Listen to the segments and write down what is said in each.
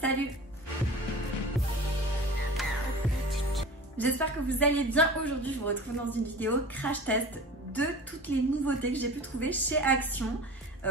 Salut! J'espère que vous allez bien. Aujourd'hui, je vous retrouve dans une vidéo crash test de toutes les nouveautés que j'ai pu trouver chez Action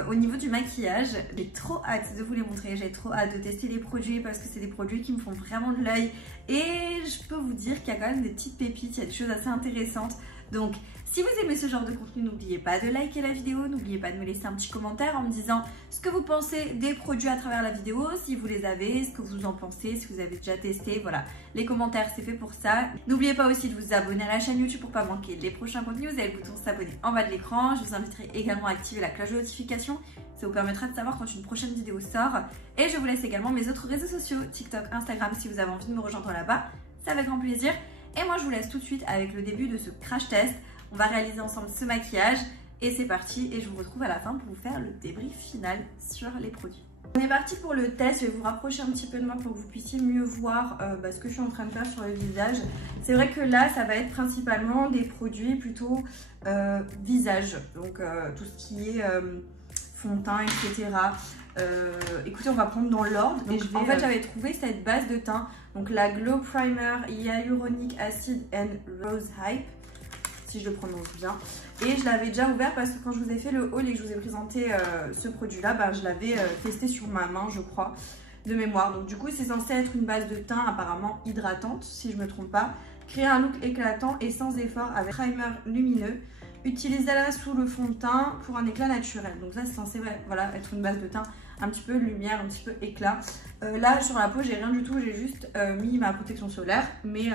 au niveau du maquillage. J'ai trop hâte de vous les montrer, j'ai trop hâte de tester les produits parce que c'est des produits qui me font vraiment de l'œil et je peux vous dire qu'il y a quand même des petites pépites, il y a des choses assez intéressantes. Donc si vous aimez ce genre de contenu, n'oubliez pas de liker la vidéo, n'oubliez pas de me laisser un petit commentaire en me disant ce que vous pensez des produits à travers la vidéo, si vous les avez, ce que vous en pensez, si vous avez déjà testé, voilà. Les commentaires, c'est fait pour ça. N'oubliez pas aussi de vous abonner à la chaîne YouTube pour ne pas manquer les prochains contenus. Vous avez le bouton s'abonner en bas de l'écran. Je vous inviterai également à activer la cloche de notification. Ça vous permettra de savoir quand une prochaine vidéo sort. Et je vous laisse également mes autres réseaux sociaux, TikTok, Instagram, si vous avez envie de me rejoindre là-bas. C'est avec grand plaisir. Et moi, je vous laisse tout de suite avec le début de ce crash test. On va réaliser ensemble ce maquillage et c'est parti. Et je vous retrouve à la fin pour vous faire le débrief final sur les produits. On est parti pour le test. Je vais vous rapprocher un petit peu de moi pour que vous puissiez mieux voir ce que je suis en train de faire sur le visage. C'est vrai que là, ça va être principalement des produits plutôt visage. Donc tout ce qui est fond de teint, etc. Écoutez, on va prendre dans l'ordre. En fait, j'avais trouvé cette base de teint. Donc la Glow Primer Hyaluronic Acid and Rose Hype, si je le prononce bien. Et je l'avais déjà ouvert parce que quand je vous ai fait le haul et que je vous ai présenté ce produit-là, je l'avais testé sur ma main, je crois, de mémoire. Donc du coup, c'est censé être une base de teint apparemment hydratante, si je ne me trompe pas. Créer un look éclatant et sans effort avec primer lumineux. Utilisez-la sous le fond de teint pour un éclat naturel. Donc ça, c'est censé voilà, être une base de teint un petit peu lumière, un petit peu éclat. Là, sur la peau, j'ai rien du tout. J'ai juste mis ma protection solaire, mais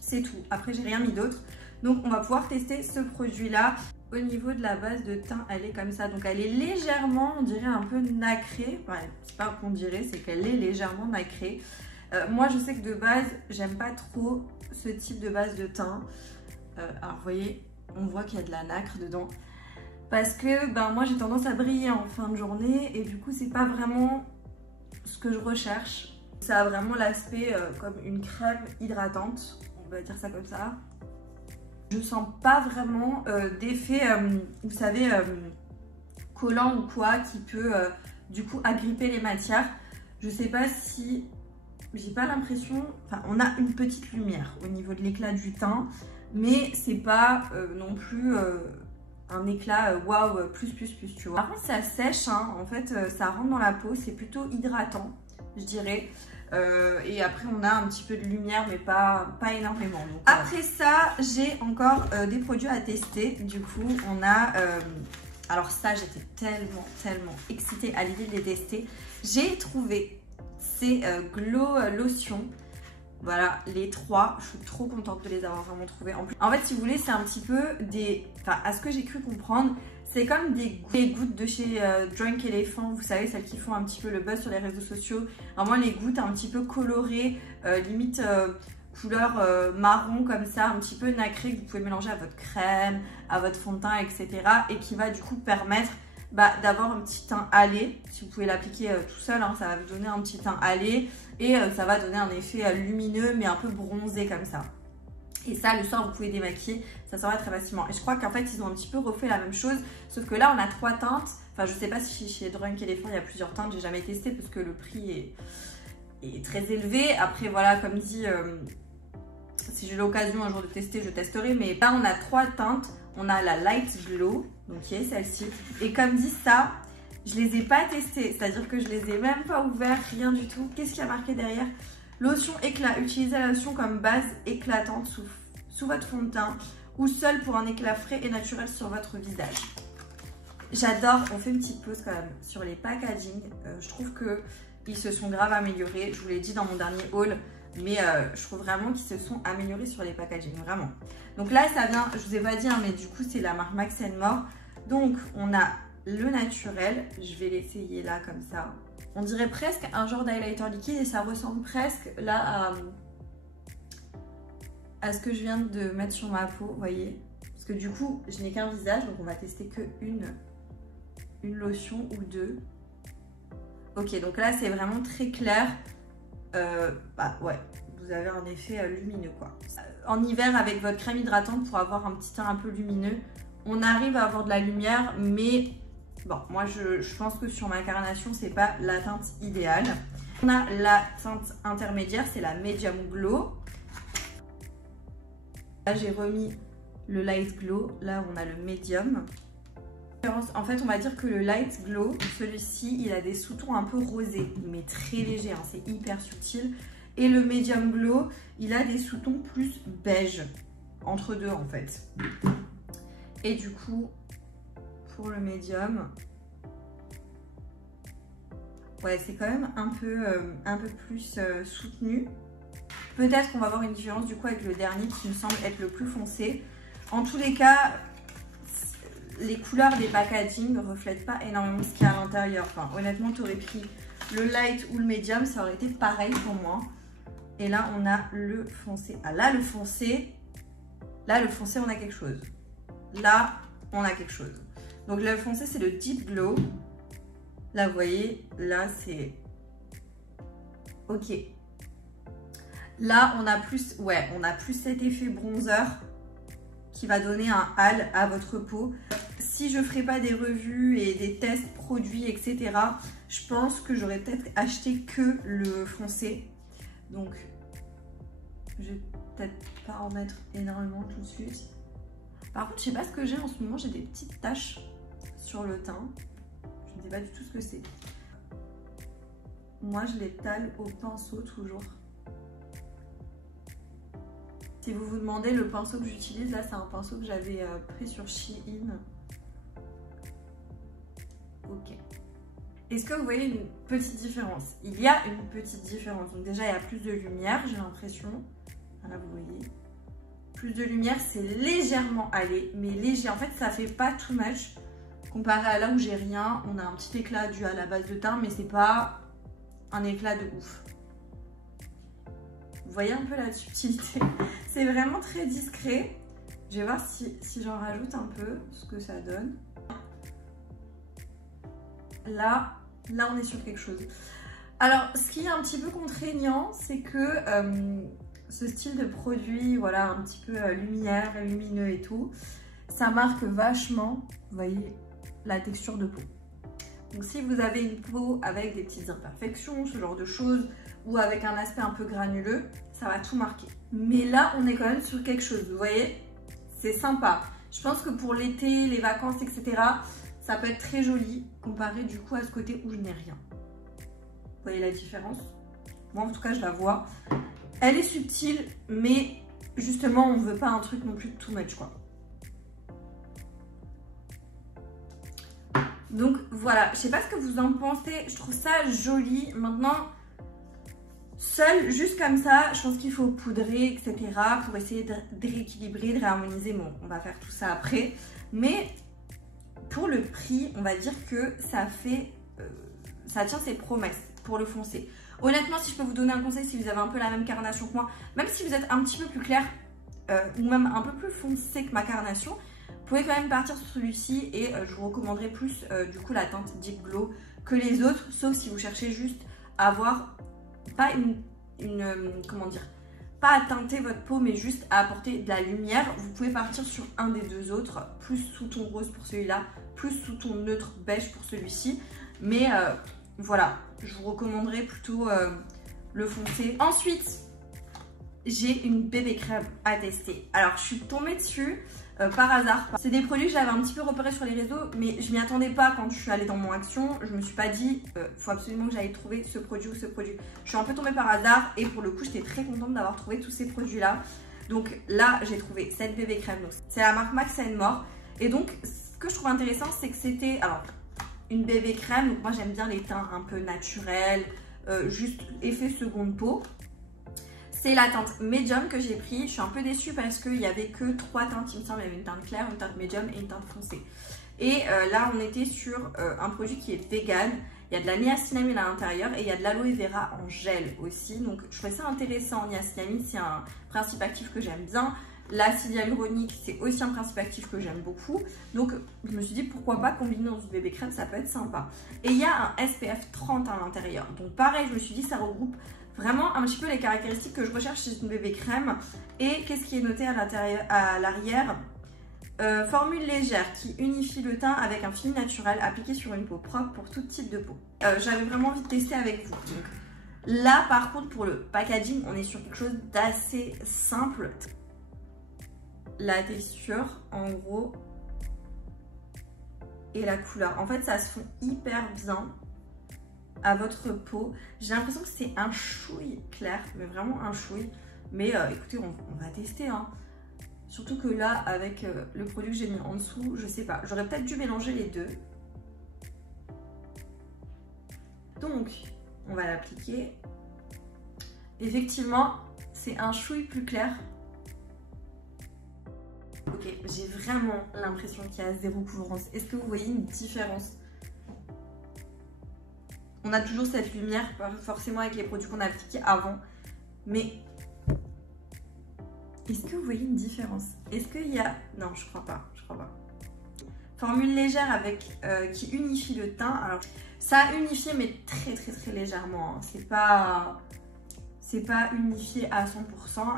c'est tout. Après, j'ai rien mis d'autre. Donc, on va pouvoir tester ce produit-là. Au niveau de la base de teint, elle est comme ça. Donc, elle est légèrement, on dirait un peu nacrée. Ouais, c'est pas qu'on dirait, c'est qu'elle est légèrement nacrée. Moi, je sais que de base, j'aime pas trop ce type de base de teint. Alors, vous voyez, on voit qu'il y a de la nacre dedans. Parce que moi j'ai tendance à briller en fin de journée et du coup c'est pas vraiment ce que je recherche. Ça a vraiment l'aspect comme une crème hydratante, on va dire ça comme ça. Je sens pas vraiment d'effet, vous savez, collant ou quoi qui peut du coup agripper les matières. Je sais pas si, j'ai pas l'impression, enfin on a une petite lumière au niveau de l'éclat du teint, mais c'est pas non plus un éclat waouh plus tu vois. Par contre ça sèche hein, en fait ça rentre dans la peau, c'est plutôt hydratant je dirais. Et après on a un petit peu de lumière mais pas énormément. Donc, après ça j'ai encore des produits à tester. Du coup on a alors ça j'étais tellement excitée à l'idée de les tester. J'ai trouvé ces Glow Lotion. Voilà, les trois, je suis trop contente de les avoir vraiment trouvés. En fait, si vous voulez, c'est un petit peu des... Enfin, à ce que j'ai cru comprendre, c'est comme des gouttes de chez Drunk Elephant. Vous savez, celles qui font un petit peu le buzz sur les réseaux sociaux. Vraiment, les gouttes un petit peu colorées, limite couleur marron comme ça, un petit peu nacré, que vous pouvez mélanger à votre crème, à votre fond de teint, etc. Et qui va du coup permettre d'avoir un petit teint hâlé. Si vous pouvez l'appliquer tout seul, hein, ça va vous donner un petit teint hâlé et ça va donner un effet lumineux mais un peu bronzé comme ça. Et ça, le soir, vous pouvez démaquiller, ça s'en va très facilement. Et je crois qu'en fait, ils ont un petit peu refait la même chose, sauf que là, on a 3 teintes. Enfin, je sais pas si chez Drunk Elephant, il y a plusieurs teintes, j'ai jamais testé parce que le prix est très élevé. Après, voilà, comme dit, si j'ai l'occasion un jour de tester, je testerai. Mais là, on a 3 teintes. On a la Light Glow, donc qui est celle-ci. Et comme dit ça, je les ai pas testées, c'est-à-dire que je les ai même pas ouvertes, rien du tout. Qu'est-ce qu'il y a marqué derrière? Lotion éclat, utilisez la lotion comme base éclatante sous votre fond de teint ou seule pour un éclat frais et naturel sur votre visage. J'adore, on fait une petite pause quand même sur les packaging. Je trouve qu'ils se sont grave améliorés, je vous l'ai dit dans mon dernier haul. Mais je trouve vraiment qu'ils se sont améliorés sur les packaging, vraiment. Donc là, ça vient, je vous ai pas dit, hein, mais du coup, c'est la marque Max & More. Donc, on a le naturel. Je vais l'essayer là, comme ça. On dirait presque un genre d'highlighter liquide et ça ressemble presque là à ce que je viens de mettre sur ma peau, vous voyez. Parce que du coup, je n'ai qu'un visage, donc on va tester que une lotion ou deux. Ok, donc là, c'est vraiment très clair. Ouais, vous avez un effet lumineux quoi. En hiver avec votre crème hydratante pour avoir un petit teint un peu lumineux, on arrive à avoir de la lumière, mais bon, moi je pense que sur ma carnation c'est pas la teinte idéale. On a la teinte intermédiaire, c'est la Medium Glow. Là, j'ai remis le Light Glow. Là, on a le Medium. En fait, on va dire que le Light Glow, celui-ci, il a des sous-tons un peu rosés, mais très légers, hein, c'est hyper subtil. Et le Medium Glow, il a des sous-tons plus beige, entre deux en fait. Et du coup, pour le Medium, ouais, c'est quand même un peu plus soutenu. Peut-être qu'on va avoir une différence du coup avec le dernier qui me semble être le plus foncé. En tous les cas, les couleurs des packaging ne reflètent pas énormément ce qu'il y a à l'intérieur. Enfin, honnêtement, tu aurais pris le light ou le medium, ça aurait été pareil pour moi. Et là, on a le foncé. Ah, là, le foncé, on a quelque chose. Là, on a quelque chose. Donc, le foncé, c'est le Deep Glow. Là, vous voyez, là, c'est... Ok. Là, on a plus cet effet bronzer qui va donner un halo à votre peau. Si je ne ferais pas des revues et des tests produits, etc., je pense que j'aurais peut-être acheté que le foncé. Donc, je vais peut-être pas en mettre énormément tout de suite. Par contre, je sais pas ce que j'ai en ce moment. J'ai des petites taches sur le teint. Je ne sais pas du tout ce que c'est. Moi, je l'étale au pinceau toujours. Si vous vous demandez le pinceau que j'utilise, là, c'est un pinceau que j'avais pris sur Shein. Ok. Est-ce que vous voyez une petite différence? Il y a une petite différence. Donc déjà, il y a plus de lumière, j'ai l'impression. Là, vous voyez. Plus de lumière, c'est légèrement allé, mais léger. En fait, ça fait pas too much. Comparé à là où j'ai rien, on a un petit éclat dû à la base de teint, mais c'est pas un éclat de ouf. Vous voyez un peu la subtilité. C'est vraiment très discret. Je vais voir si j'en rajoute un peu, ce que ça donne. Là, on est sur quelque chose. Alors, ce qui est un petit peu contraignant, c'est que ce style de produit, voilà, un petit peu lumière, lumineux et tout, ça marque vachement, vous voyez, la texture de peau. Donc, si vous avez une peau avec des petites imperfections, ce genre de choses, ou avec un aspect un peu granuleux, ça va tout marquer. Mais là, on est quand même sur quelque chose, vous voyez, c'est sympa. Je pense que pour l'été, les vacances, etc., ça peut être très joli comparé du coup à ce côté où je n'ai rien. Vous voyez la différence? Moi, en tout cas, je la vois. Elle est subtile, mais justement, on ne veut pas un truc non plus too much, quoi. Donc voilà, je sais pas ce que vous en pensez, je trouve ça joli. Maintenant, seul, juste comme ça, je pense qu'il faut poudrer, etc. pour essayer de rééquilibrer, de réharmoniser. Bon, on va faire tout ça après. Mais pour le prix, on va dire que ça fait, ça tient ses promesses pour le foncé. Honnêtement, si je peux vous donner un conseil, si vous avez un peu la même carnation que moi, même si vous êtes un petit peu plus clair ou même un peu plus foncé que ma carnation, vous pouvez quand même partir sur celui-ci et je vous recommanderais plus du coup la teinte Deep Glow que les autres, sauf si vous cherchez juste à avoir pas comment dire, pas à teinter votre peau mais juste à apporter de la lumière. Vous pouvez partir sur un des deux autres, plus sous-ton rose pour celui-là, plus sous-ton neutre beige pour celui-ci. Mais voilà, je vous recommanderais plutôt le foncé. Ensuite, j'ai une bébé crème à tester. Alors, je suis tombée dessus par hasard. C'est des produits que j'avais un petit peu repérés sur les réseaux, mais je m'y attendais pas quand je suis allée dans mon action. Je me suis pas dit, faut absolument que j'aille trouver ce produit ou ce produit. Je suis un peu tombée par hasard et pour le coup, j'étais très contente d'avoir trouvé tous ces produits-là. Donc là, j'ai trouvé cette bébé crème. C'est la marque Max & More. Et donc, ce que je trouve intéressant, c'est que c'était une bébé crème. Donc moi, j'aime bien les teints un peu naturels, juste effet seconde peau. C'est la teinte médium que j'ai pris. Je suis un peu déçue parce qu'il n'y avait que 3 teintes, il me semble. Il y avait une teinte claire, une teinte médium et une teinte foncée. Et là, on était sur un produit qui est vegan. Il y a de la niacinamide à l'intérieur et il y a de l'aloe vera en gel aussi. Donc, je trouvais ça intéressant. Niacinamide, c'est un principe actif que j'aime bien. L'acide hyaluronique, c'est aussi un principe actif que j'aime beaucoup. Donc, je me suis dit, pourquoi pas combiner dans une bébé crème, ça peut être sympa. Et il y a un SPF 30 à l'intérieur. Donc, pareil, je me suis dit, ça regroupe vraiment un petit peu les caractéristiques que je recherche chez une bébé crème. Et qu'est-ce qui est noté à l'arrière? Formule légère qui unifie le teint avec un fini naturel appliqué sur une peau propre pour tout type de peau. J'avais vraiment envie de tester avec vous. Donc, Là, par contre, pour le packaging, on est sur quelque chose d'assez simple. La texture, en gros, et la couleur. En fait, ça se fond hyper bien à votre peau. J'ai l'impression que c'est un chouille clair, mais vraiment un chouille. Mais écoutez, on va tester, hein. Surtout que là, avec le produit que j'ai mis en dessous, je sais pas. J'aurais peut-être dû mélanger les deux. Donc, on va l'appliquer. Effectivement, c'est un chouille plus clair. Ok, j'ai vraiment l'impression qu'il y a zéro couvrance. Est-ce que vous voyez une différence? On a toujours cette lumière, forcément avec les produits qu'on a appliqués avant. Mais est-ce que vous voyez une différence? Est-ce qu'il y a... Non, je crois pas, je crois pas. Formule légère avec qui unifie le teint. Alors, ça a unifié, mais très légèrement. Hein. C'est pas unifié à 100%.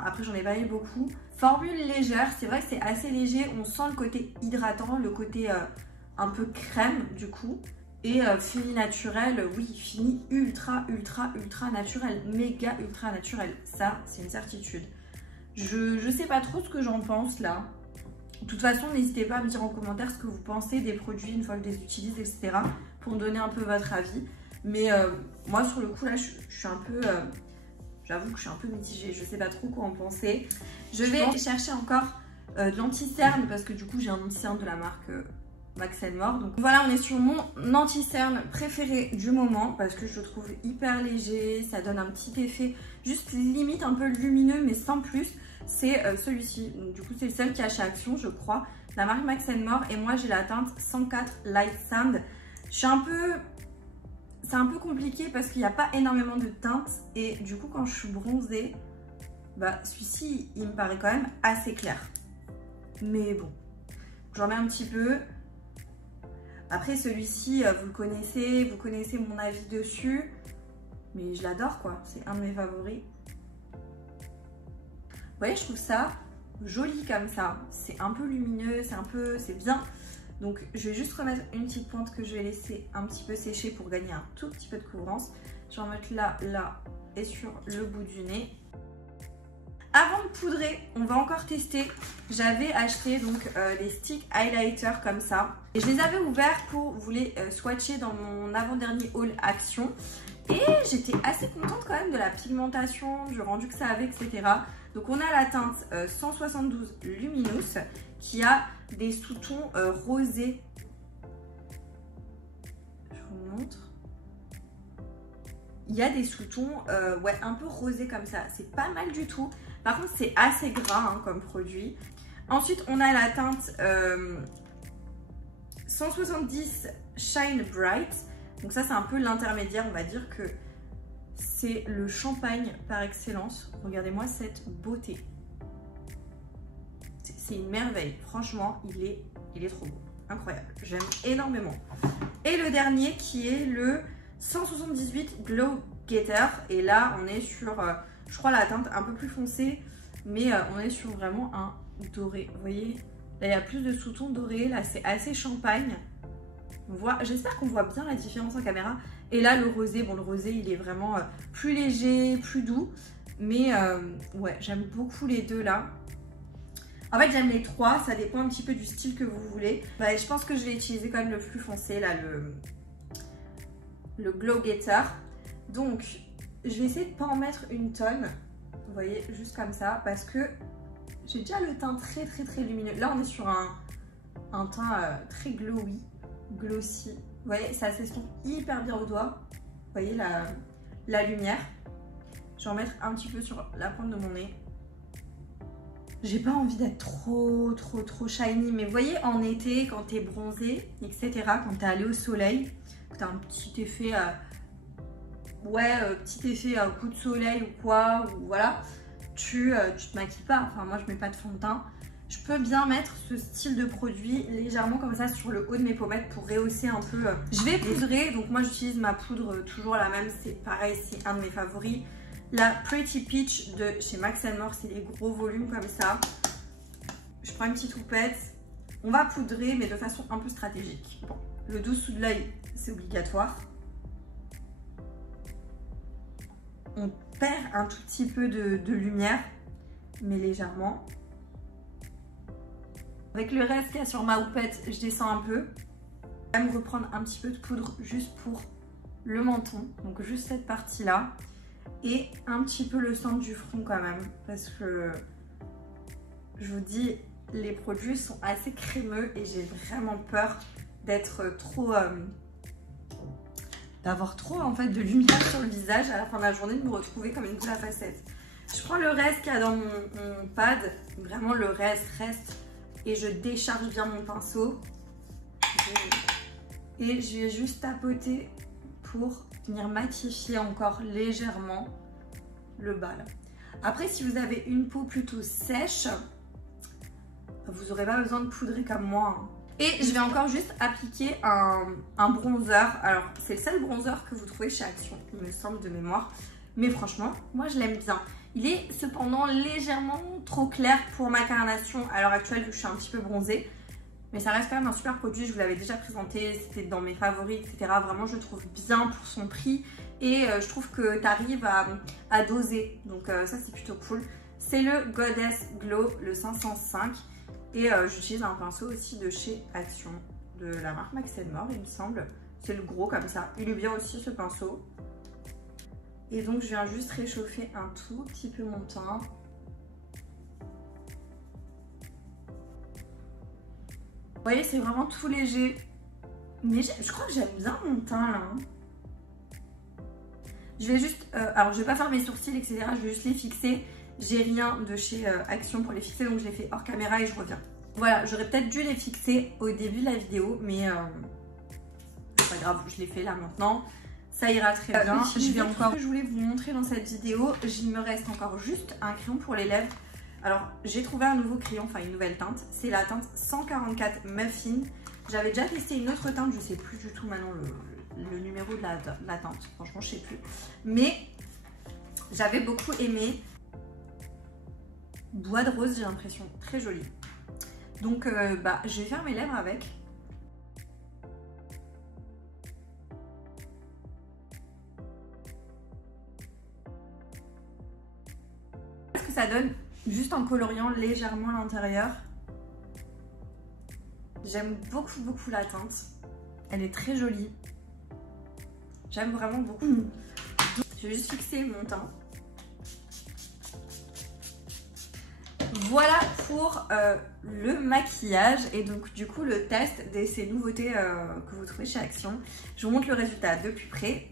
Après, j'en ai pas eu beaucoup. Formule légère, c'est vrai que c'est assez léger. On sent le côté hydratant, le côté un peu crème du coup. Et fini naturel, oui, fini ultra naturel. Méga ultra naturel. Ça, c'est une certitude. Je sais pas trop ce que j'en pense là. De toute façon, n'hésitez pas à me dire en commentaire ce que vous pensez des produits une fois que je les utilise, etc. Pour me donner un peu votre avis. Mais moi, sur le coup, là, je suis un peu... J'avoue que je suis un peu mitigée. Je sais pas trop quoi en penser. Je vais chercher encore de l'anti-cerne parce que du coup, j'ai un anti-cerne de la marque Max & More. Donc voilà, on est sur mon anti-cerne préféré du moment parce que je le trouve hyper léger. Ça donne un petit effet juste limite un peu lumineux, mais sans plus. C'est celui-ci. Du coup, c'est le seul qui a chez Action, je crois. La marque Max & More. Et moi, j'ai la teinte 104 Light Sand. Je suis un peu... C'est un peu compliqué parce qu'il n'y a pas énormément de teintes. Et du coup, quand je suis bronzée, bah, celui-ci, il me paraît quand même assez clair. Mais bon, j'en mets un petit peu. Après, celui-ci, vous connaissez mon avis dessus. Mais je l'adore, quoi. C'est un de mes favoris. Vous voyez, je trouve ça joli comme ça. C'est un peu lumineux, c'est bien. Donc, je vais juste remettre une petite pointe que je vais laisser un petit peu sécher pour gagner un tout petit peu de couvrance. Je vais en mettre là, là et sur le bout du nez. Avant de poudrer, on va encore tester. J'avais acheté donc les sticks highlighter comme ça. Et je les avais ouverts pour vous les swatcher dans mon avant-dernier haul Action. Et j'étais assez contente quand même de la pigmentation, du rendu que ça avait, etc. Donc on a la teinte 172 Luminous qui a des sous-tons rosés. Je vous montre. Il y a des sous-tons ouais, un peu rosés comme ça. C'est pas mal du tout. Par contre, c'est assez gras hein, comme produit. Ensuite, on a la teinte 170 Shine Bright. Donc ça, c'est un peu l'intermédiaire. On va dire que c'est le champagne par excellence. Regardez-moi cette beauté. C'est une merveille. Franchement, il est trop beau. Incroyable. J'aime énormément. Et le dernier qui est le 178 Glow Getter. Et là, on est sur, je crois, la teinte un peu plus foncée. Mais on est sur vraiment un doré. Vous voyez, là, il y a plus de sous-tons dorés. Là, c'est assez champagne. J'espère qu'on voit bien la différence en caméra. Et là, le rosé, bon, le rosé, il est vraiment plus léger, plus doux. Mais ouais, j'aime beaucoup les deux là. En fait, j'aime les trois. Ça dépend un petit peu du style que vous voulez. Bah, je pense que je vais utiliser quand même le plus foncé, là, le Glow Getter. Donc, je vais essayer de ne pas en mettre une tonne. Vous voyez, juste comme ça. Parce que j'ai déjà le teint très lumineux. Là, on est sur un teint très glowy, glossy. Vous voyez, ça s'estompe hyper bien au doigt. Vous voyez la lumière. Je vais en mettre un petit peu sur la pointe de mon nez. J'ai pas envie d'être trop shiny. Mais vous voyez, en été, quand t'es bronzé, etc., quand t'es allé au soleil, que t'as un petit effet... petit effet coup de soleil ou quoi, ou voilà, tu te maquilles pas. Enfin, moi, je mets pas de fond de teint. Je peux bien mettre ce style de produit légèrement comme ça sur le haut de mes pommettes pour rehausser un peu. Je vais poudrer, donc moi j'utilise ma poudre toujours la même, c'est pareil, c'est un de mes favoris. La Pretty Peach de chez Max & More, c'est des gros volumes comme ça. Je prends une petite houppette, on va poudrer mais de façon un peu stratégique. Bon, le dessous de l'œil, c'est obligatoire. on perd un tout petit peu de lumière, mais légèrement. Avec le reste qu'il y a sur ma houppette, je descends un peu. Je vais me reprendre un petit peu de poudre juste pour le menton, donc juste cette partie-là. Et un petit peu le centre du front quand même, parce que je vous dis, les produits sont assez crémeux et j'ai vraiment peur d'être trop... d'avoir trop en fait de lumière sur le visage à la fin de la journée, de me retrouver comme une boule à facettes. Je prends le reste qu'il y a dans mon pad, vraiment le reste, et je décharge bien mon pinceau. Et je vais juste tapoter pour venir matifier encore légèrement le bas là. Après, si vous avez une peau plutôt sèche, vous n'aurez pas besoin de poudrer comme moi, hein. Et je vais encore juste appliquer un bronzer. Alors, c'est le seul bronzer que vous trouvez chez Action, il me semble, de mémoire. Mais franchement, moi je l'aime bien. Il est cependant légèrement trop clair pour ma carnation à l'heure actuelle, vu que je suis un petit peu bronzée. Mais ça reste quand même un super produit, je vous l'avais déjà présenté, c'était dans mes favoris, etc. Vraiment, je le trouve bien pour son prix. Et je trouve que tu arrives à doser. Donc ça, c'est plutôt cool. C'est le Goddess Glow, le 505. Et j'utilise un pinceau aussi de chez Action, de la marque Max & More, il me semble. C'est le gros comme ça. Il est bien aussi ce pinceau. Et donc je viens juste réchauffer un tout petit peu mon teint. Vous voyez, c'est vraiment tout léger. Mais je crois que j'aime bien mon teint là. Je vais juste... alors je vais pas faire mes sourcils, etc. Je vais juste les fixer. J'ai rien de chez Action pour les fixer, donc je les fais hors caméra et je reviens. Voilà, j'aurais peut-être dû les fixer au début de la vidéo, mais c'est pas grave, je les fais là maintenant. Ça ira très bien. Je vais encore... Je voulais vous montrer dans cette vidéo, il me reste encore juste un crayon pour les lèvres. Alors, j'ai trouvé un nouveau crayon, enfin une nouvelle teinte. C'est la teinte 144 Muffin. J'avais déjà testé une autre teinte, je sais plus du tout maintenant le numéro de la teinte. Franchement, je sais plus. Mais j'avais beaucoup aimé. Bois de rose, j'ai l'impression, très joli. Donc je vais faire mes lèvres avec. Ce que ça donne juste en coloriant légèrement l'intérieur. J'aime beaucoup la teinte. Elle est très jolie. J'aime vraiment beaucoup. Je vais juste fixer mon teint. Voilà pour le maquillage et donc du coup le test de ces nouveautés que vous trouvez chez Action. Je vous montre le résultat de plus près.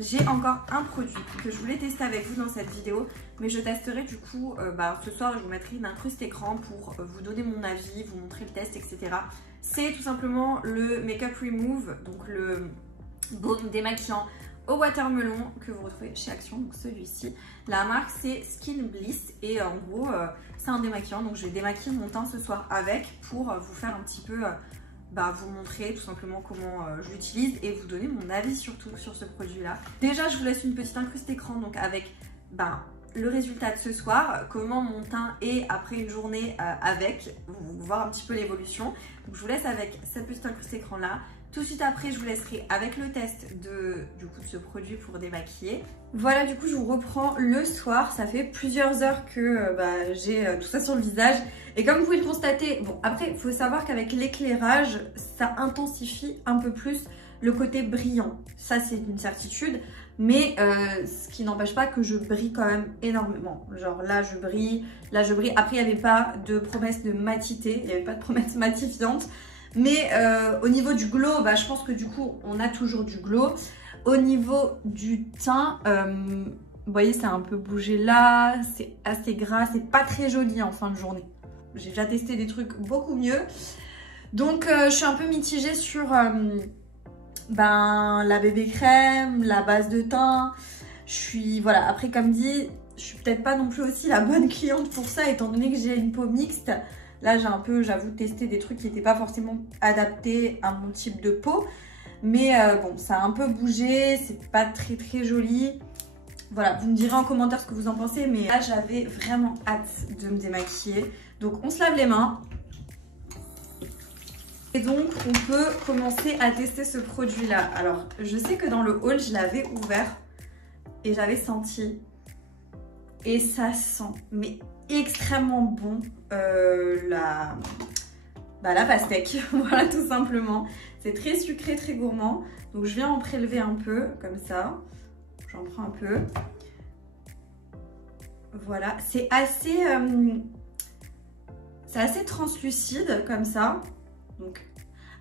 J'ai encore un produit que je voulais tester avec vous dans cette vidéo, mais je testerai du coup, ce soir je vous mettrai une incruste écran pour vous donner mon avis, vous montrer le test, etc. C'est tout simplement le Makeup Remove, donc le baume démaquillant au watermelon que vous retrouvez chez Action, donc celui-ci. La marque c'est Skin Bliss et en gros c'est un démaquillant, donc je vais démaquiller mon teint ce soir avec pour vous faire un petit peu... vous montrer tout simplement comment je l'utilise et vous donner mon avis surtout sur ce produit là. Déjà je vous laisse une petite incruste écran donc avec le résultat de ce soir, comment mon teint est après une journée avec, vous voir un petit peu l'évolution. Donc je vous laisse avec cette petite incruste écran là. Tout de suite après je vous laisserai avec le test de ce produit pour démaquiller. Voilà, du coup je vous reprends le soir, ça fait plusieurs heures que j'ai tout ça sur le visage. Et comme vous pouvez le constater, bon après il faut savoir qu'avec l'éclairage, ça intensifie un peu plus le côté brillant. Ça c'est une certitude, mais ce qui n'empêche pas que je brille quand même énormément. Genre là je brille, là je brille. Après il n'y avait pas de promesse de matité, il n'y avait pas de promesse matifiante. Mais au niveau du glow, je pense que du coup on a toujours du glow. Au niveau du teint, vous voyez c'est un peu bougé là, c'est assez gras, c'est pas très joli en fin de journée. J'ai déjà testé des trucs beaucoup mieux. Donc je suis un peu mitigée sur la bébé crème, la base de teint. Voilà, après comme dit, je suis peut-être pas non plus aussi la bonne cliente pour ça étant donné que j'ai une peau mixte. Là j'ai un peu, j'avoue, testé des trucs qui n'étaient pas forcément adaptés à mon type de peau. Mais bon, ça a un peu bougé, c'est pas très joli. Voilà, vous me direz en commentaire ce que vous en pensez, mais là j'avais vraiment hâte de me démaquiller. Donc on se lave les mains. Et donc on peut commencer à tester ce produit là. Alors je sais que dans le haul je l'avais ouvert et j'avais senti. Et ça sent mais extrêmement bon la pastèque. Voilà tout simplement. C'est très sucré, très gourmand. Donc je viens en prélever un peu comme ça. J'en prends un peu. Voilà, c'est assez translucide comme ça. Donc,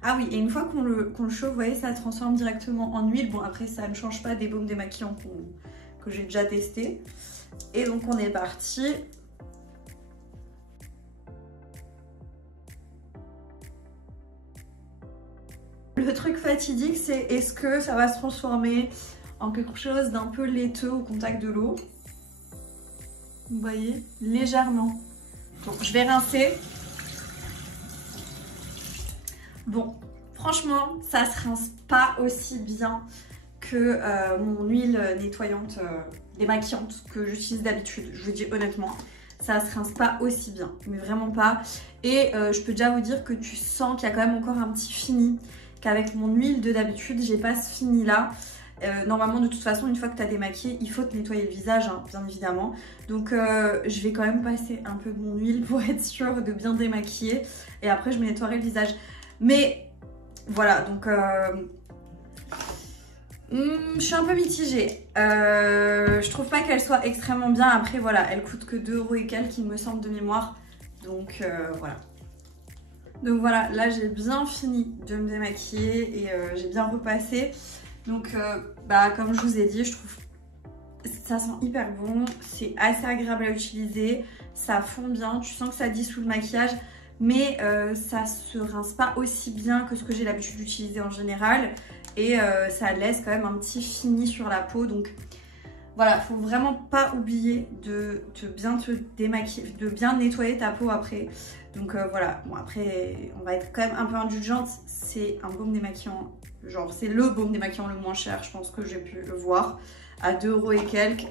ah oui, et une fois qu'on le chauffe, vous voyez, ça transforme directement en huile. Bon, après, ça ne change pas des baumes démaquillants que j'ai déjà testé. Et donc, on est parti. Le truc fatidique, c'est est-ce que ça va se transformer en quelque chose d'un peu laiteux au contact de l'eau? Vous voyez, légèrement. Donc, je vais rincer. Bon, franchement, ça se rince pas aussi bien que mon huile nettoyante démaquillante que j'utilise d'habitude. Je vous dis honnêtement, ça se rince pas aussi bien, mais vraiment pas. Et je peux déjà vous dire que tu sens qu'il y a quand même encore un petit fini, qu'avec mon huile de d'habitude, j'ai pas ce fini là. Normalement, de toute façon, une fois que tu as démaquillé, il faut te nettoyer le visage, hein, bien évidemment. Donc, je vais quand même passer un peu de mon huile pour être sûre de bien démaquiller. Et après, je me nettoierai le visage. Mais voilà, donc je suis un peu mitigée. Je trouve pas qu'elle soit extrêmement bien. Après, voilà, elle coûte que 2 € et quelques, il me semble, de mémoire. Donc, voilà. Donc voilà, là j'ai bien fini de me démaquiller et j'ai bien repassé. Donc comme je vous ai dit, je trouve ça sent hyper bon, c'est assez agréable à utiliser, ça fond bien, tu sens que ça dissout le maquillage, mais ça se rince pas aussi bien que ce que j'ai l'habitude d'utiliser en général et ça laisse quand même un petit fini sur la peau. Donc voilà, faut vraiment pas oublier de bien te démaquiller, de bien nettoyer ta peau après. Donc voilà, bon après on va être quand même un peu indulgente, c'est un baume démaquillant, genre c'est le baume démaquillant le moins cher, je pense que j'ai pu le voir, à 2 € et quelques,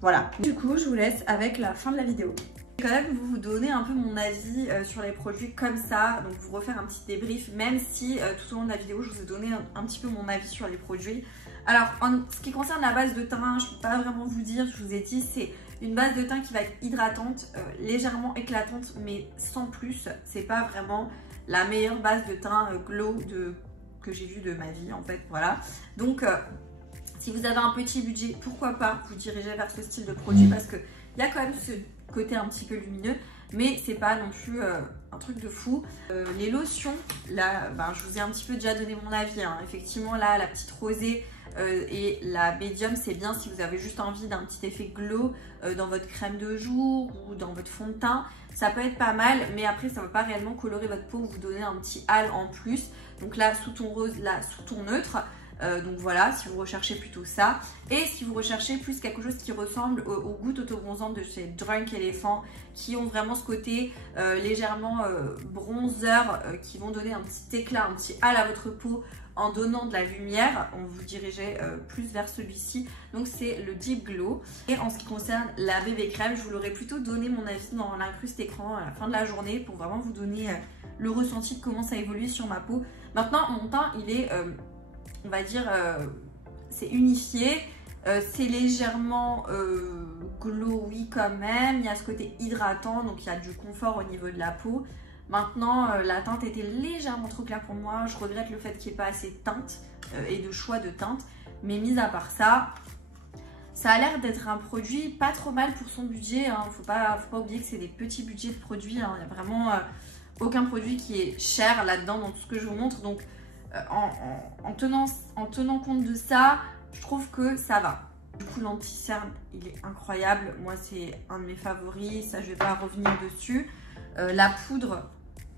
voilà. Du coup je vous laisse avec la fin de la vidéo. Je vais quand même vous donner un peu mon avis sur les produits comme ça, donc vous refaire un petit débrief, même si tout au long de la vidéo je vous ai donné un petit peu mon avis sur les produits. Alors en ce qui concerne la base de teint, je ne peux pas vraiment vous dire, je vous ai dit c'est une base de teint qui va être hydratante, légèrement éclatante, mais sans plus. C'est pas vraiment la meilleure base de teint glow que j'ai vue de ma vie en fait, voilà. Donc si vous avez un petit budget, pourquoi pas vous diriger vers ce style de produit, parce qu'il y a quand même ce côté un petit peu lumineux, mais c'est pas non plus un truc de fou. Les lotions, là, je vous ai un petit peu déjà donné mon avis, hein. Effectivement là, la petite rosée et la médium, c'est bien si vous avez juste envie d'un petit effet glow dans votre crème de jour ou dans votre fond de teint. Ça peut être pas mal, mais après ça ne va pas réellement colorer votre peau ou vous donner un petit halo en plus. Donc là, sous ton rose, là, sous ton neutre. Donc voilà, si vous recherchez plutôt ça. Et si vous recherchez plus quelque chose qui ressemble aux gouttes auto-bronzantes de chez Drunk Elephant, qui ont vraiment ce côté légèrement bronzer, qui vont donner un petit éclat, un petit halo à votre peau en donnant de la lumière, on vous dirigeait plus vers celui-ci. Donc c'est le Deep Glow. Et en ce qui concerne la bébé crème, je vous l'aurais plutôt donné mon avis dans l'incruste écran à la fin de la journée pour vraiment vous donner le ressenti de comment ça évolue sur ma peau. Maintenant, mon teint, il est, on va dire, c'est unifié. C'est légèrement glowy quand même. Il y a ce côté hydratant, donc il y a du confort au niveau de la peau. Maintenant, la teinte était légèrement trop claire pour moi. Je regrette le fait qu'il n'y ait pas assez de teinte et de choix de teinte. Mais mis à part ça, ça a l'air d'être un produit pas trop mal pour son budget, hein. Faut pas oublier que c'est des petits budgets de produits, hein. Il n'y a vraiment aucun produit qui est cher là-dedans dans tout ce que je vous montre. Donc, en tenant compte de ça, je trouve que ça va. Du coup, l'anti-cerne, il est incroyable. Moi, c'est un de mes favoris. Ça, je ne vais pas revenir dessus. La poudre,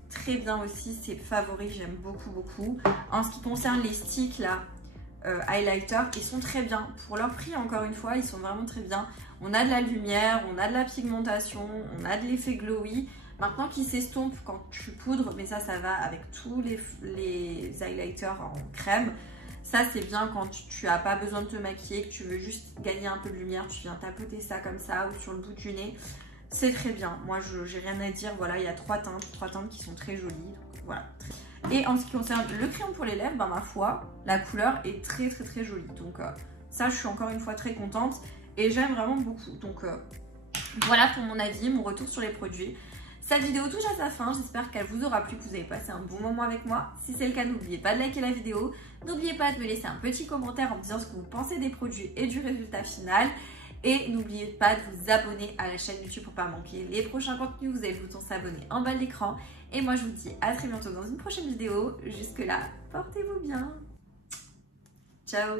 très bien aussi, c'est favori, j'aime beaucoup, beaucoup. En ce qui concerne les sticks, là, highlighter, ils sont très bien. Pour leur prix, encore une fois, ils sont vraiment très bien. On a de la lumière, on a de la pigmentation, on a de l'effet glowy. Maintenant, qui s'estompe quand tu poudres, mais ça va avec tous les highlighters en crème. Ça c'est bien quand tu n'as pas besoin de te maquiller, que tu veux juste gagner un peu de lumière, tu viens tapoter ça comme ça ou sur le bout du nez. C'est très bien. Moi j'ai rien à dire, voilà, il y a trois teintes qui sont très jolies. Donc, voilà. Et en ce qui concerne le crayon pour les lèvres, bah, ma foi, la couleur est très jolie. Donc ça je suis encore une fois très contente et j'aime vraiment beaucoup. Donc voilà pour mon avis, mon retour sur les produits. Cette vidéo touche à sa fin, j'espère qu'elle vous aura plu, que vous avez passé un bon moment avec moi. Si c'est le cas, n'oubliez pas de liker la vidéo, n'oubliez pas de me laisser un petit commentaire en me disant ce que vous pensez des produits et du résultat final. Et n'oubliez pas de vous abonner à la chaîne YouTube pour ne pas manquer les prochains contenus. Vous avez le bouton s'abonner en bas de l'écran. Et moi je vous dis à très bientôt dans une prochaine vidéo. Jusque là, portez-vous bien. Ciao.